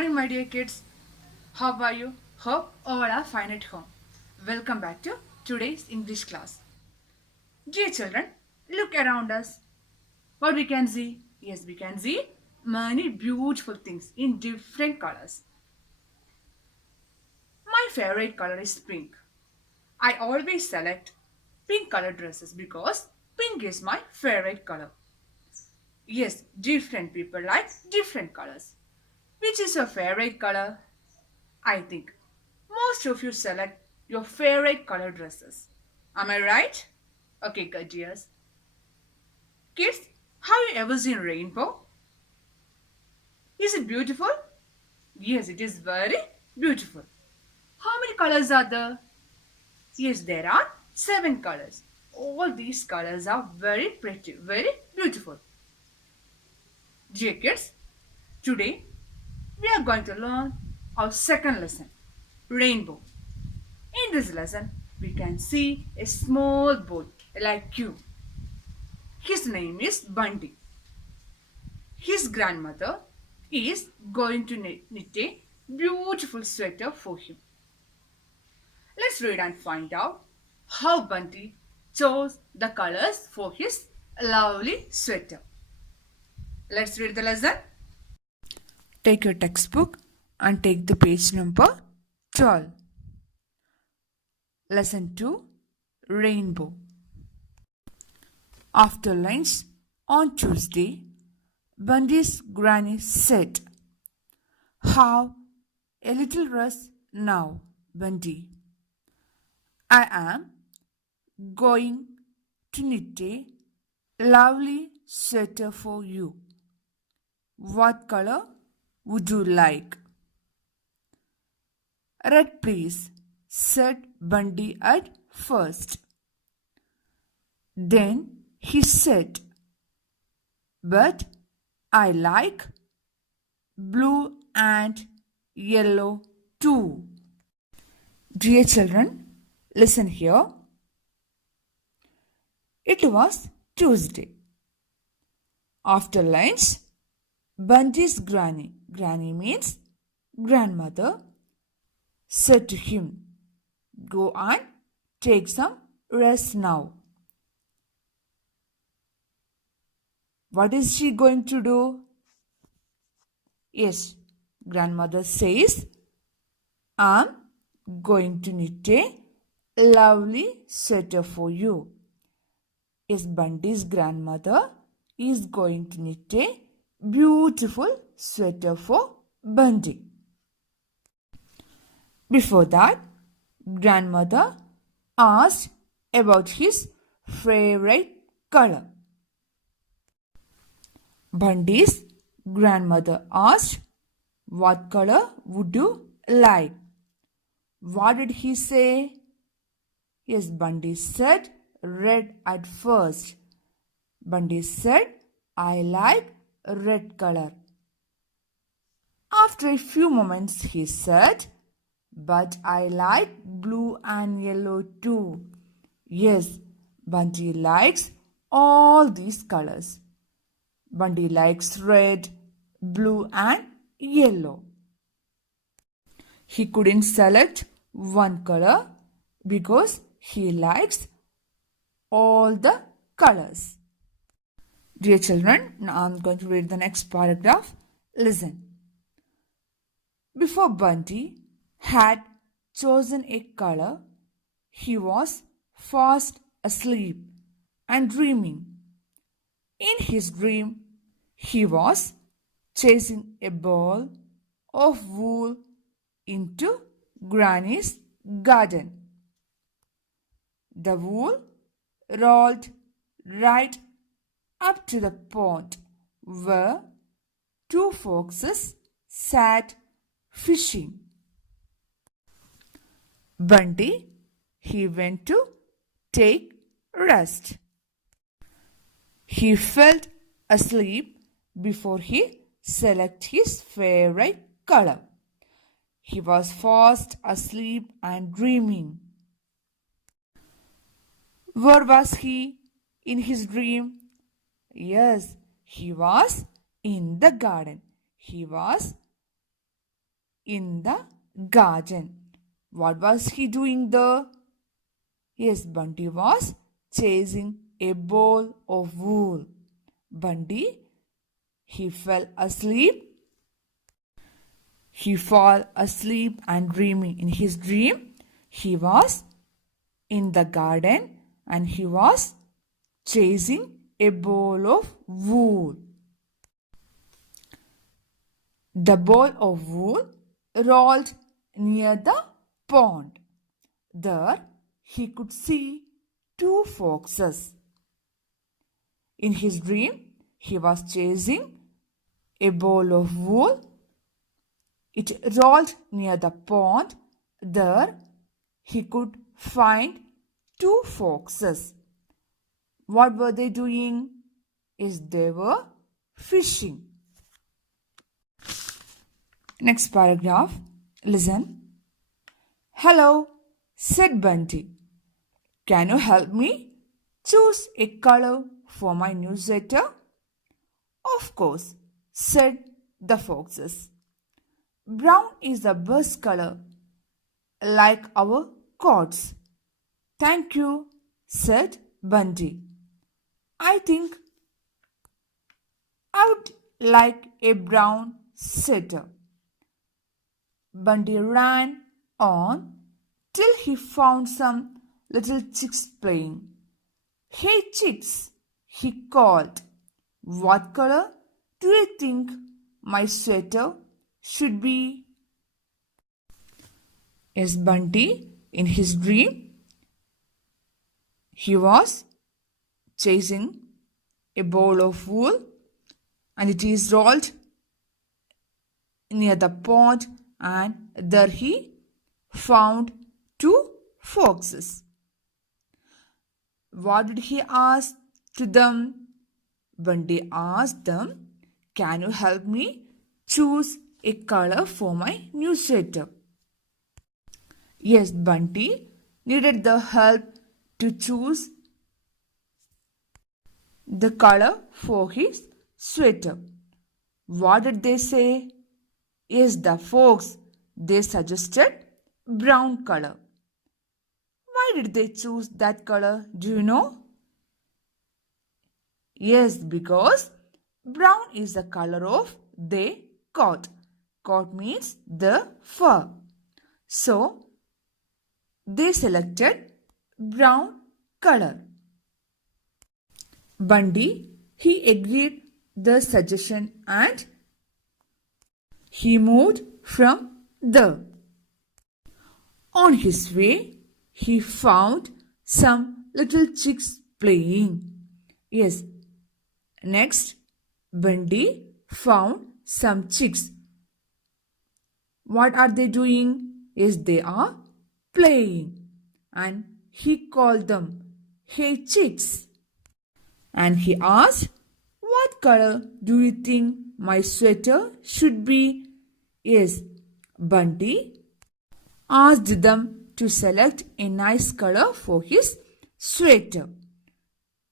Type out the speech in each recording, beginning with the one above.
morning, my dear kids. How are you? Hope all are fine at home. Welcome back to today's English class. Dear children, look around us. What we can see? Yes, we can see many beautiful things in different colors. My favorite color is pink. I always select pink color dresses because pink is my favorite color. Yes, different people like different colors. Which is your favorite color? I think most of you select your favorite color dresses. Am I right? Okay, good dears. Kids, have you ever seen rainbow? Is it beautiful? Yes, it is very beautiful. How many colors are there? Yes, there are 7 colors. All these colors are very pretty, very beautiful. Dear kids, today we are going to learn our second lesson, rainbow. In this lesson, we can see a small boy like you. His name is Bundy. His grandmother is going to knit a beautiful sweater for him. Let's read and find out how Bundy chose the colors for his lovely sweater. Let's read the lesson. Take your textbook and take the page number 12. Lesson 2, Rainbow. After lunch on Tuesday, Bundy's granny said, "Have a little rest now, Bundy. I am going to knit a lovely sweater for you. What color would you like?" "Red, please," said Bundy at first. Then he said, "But I like blue and yellow too." Dear children, listen here. It was Tuesday. After lunch, Bundy's granny means grandmother, said to him, "Go and take some rest now." What is she going to do? Yes, grandmother says, "I'm going to knit a lovely sweater for you." Yes, Bundy's grandmother is going to knit a beautiful sweater for Bundy. Before that, grandmother asked about his favorite color. Bundy's grandmother asked, "What color would you like?" What did he say? Yes, Bundy said red at first. Bundy said, "I like red color." After a few moments, he said, "But I like blue and yellow too." Yes, Bundy likes all these colors. Bundy likes red, blue and yellow. He couldn't select one color because he likes all the colors. Dear children, now I'm going to read the next paragraph. Listen. Before Bundy had chosen a color, he was fast asleep and dreaming. In his dream, he was chasing a ball of wool into Granny's garden. The wool rolled right up to the pond where 2 foxes sat fishing. Bundy, he went to take rest. He felt asleep before he selected his favorite color. He was fast asleep and dreaming. Where was he in his dream? Yes, he was in the garden. He was in the garden. What was he doing there? Yes, Bunty was chasing a ball of wool. Bunty, he fell asleep. He fell asleep and dreaming. In his dream, he was in the garden and he was chasing a ball of wool. The ball of wool rolled near the pond. There he could see two foxes. In his dream, he was chasing a ball of wool. It rolled near the pond. There he could find two foxes. What were they doing? Is they were fishing. Next paragraph. Listen. Hello, said Bunty. Can you help me choose a color for my new sweater? Of course, said the foxes. Brown is the best color, like our coats. Thank you, said Bunty. I think I would like a brown sweater. Bunty ran on till he found some little chicks playing. Hey chicks, he called. What color do you think my sweater should be? Yes, Bunty, in his dream, he was chasing a ball of wool and it is rolled near the pond and there he found two foxes. What did he ask to them? Bunty asked them, can you help me choose a color for my new sweater? Yes, Bunty needed the help to choose the color for his sweater. What did they say? Yes, the fox, they suggested brown color. Why did they choose that color? Do you know? Yes, because brown is the color of their coat. Coat means the fur. So, they selected brown color. Bunty, he agreed the suggestion and he moved from there. On his way, he found some little chicks playing. Yes. Next, Bunty found some chicks. What are they doing? Yes, they are playing. And he called them, hey chicks. And he asked, what color do you think my sweater should be? Yes, Bunty asked them to select a nice color for his sweater.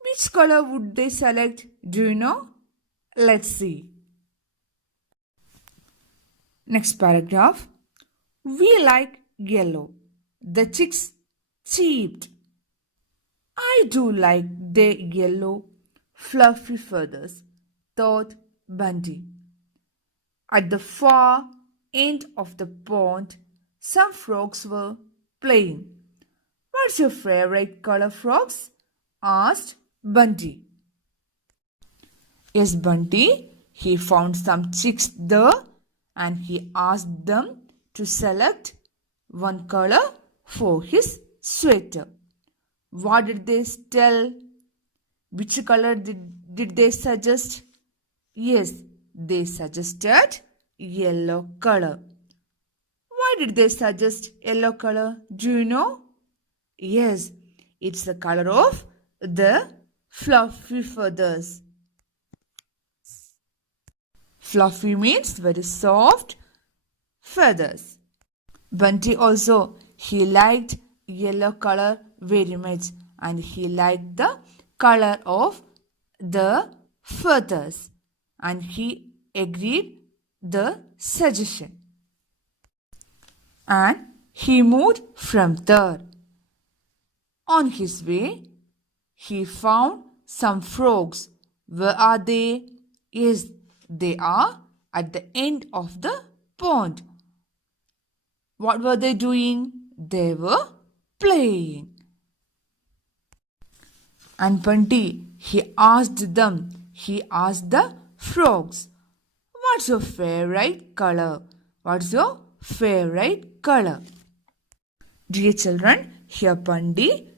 Which color would they select? Do you know? Let's see. Next paragraph. We like yellow. The chicks cheeped. I do like the yellow fluffy feathers, thought Bunty. At the far end of the pond, some frogs were playing. What's your favorite color, frogs? Asked Bunty. Yes, Bunty, he found some chicks there and he asked them to select one color for his sweater. What did they tell? Which color did they suggest? Yes, they suggested yellow color. Why did they suggest yellow color? Do you know? Yes, it's the color of the fluffy feathers. Fluffy means very soft feathers. Bunty also, he liked yellow color very much and he liked the color of the feathers and he agreed the suggestion. and he moved from there. On his way, he found some frogs. Where are they? Yes, they are at the end of the pond. What were they doing? They were playing. And Bunty, he asked the frogs, what's your favorite color? What's your favorite color? Dear children, here Bunty,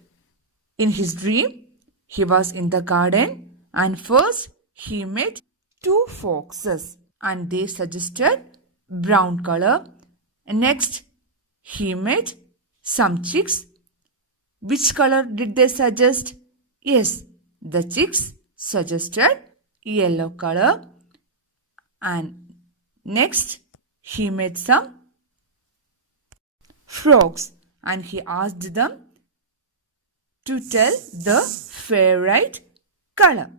in his dream, he was in the garden and first he met two foxes and they suggested brown color. Next, he met some chicks. Which color did they suggest? Yes, the chicks suggested yellow color. And next, he met some frogs and he asked them to tell the favorite color.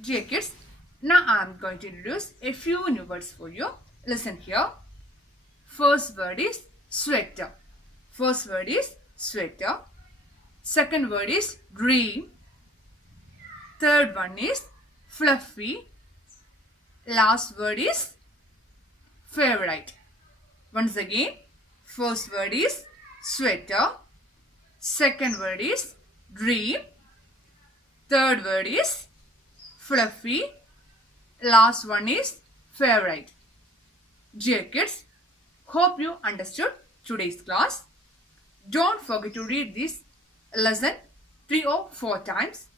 Dear kids, now I am going to introduce a few new words for you. Listen here. First word is sweater. First word is sweater. Second word is dream. Third one is fluffy. Last word is favorite. Once again, first word is sweater. Second word is dream. Third word is fluffy. Last one is favorite. Dear kids, hope you understood today's class. Don't forget to read this lesson 3 or 4 times.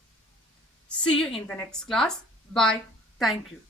See you in the next class. Bye. Thank you.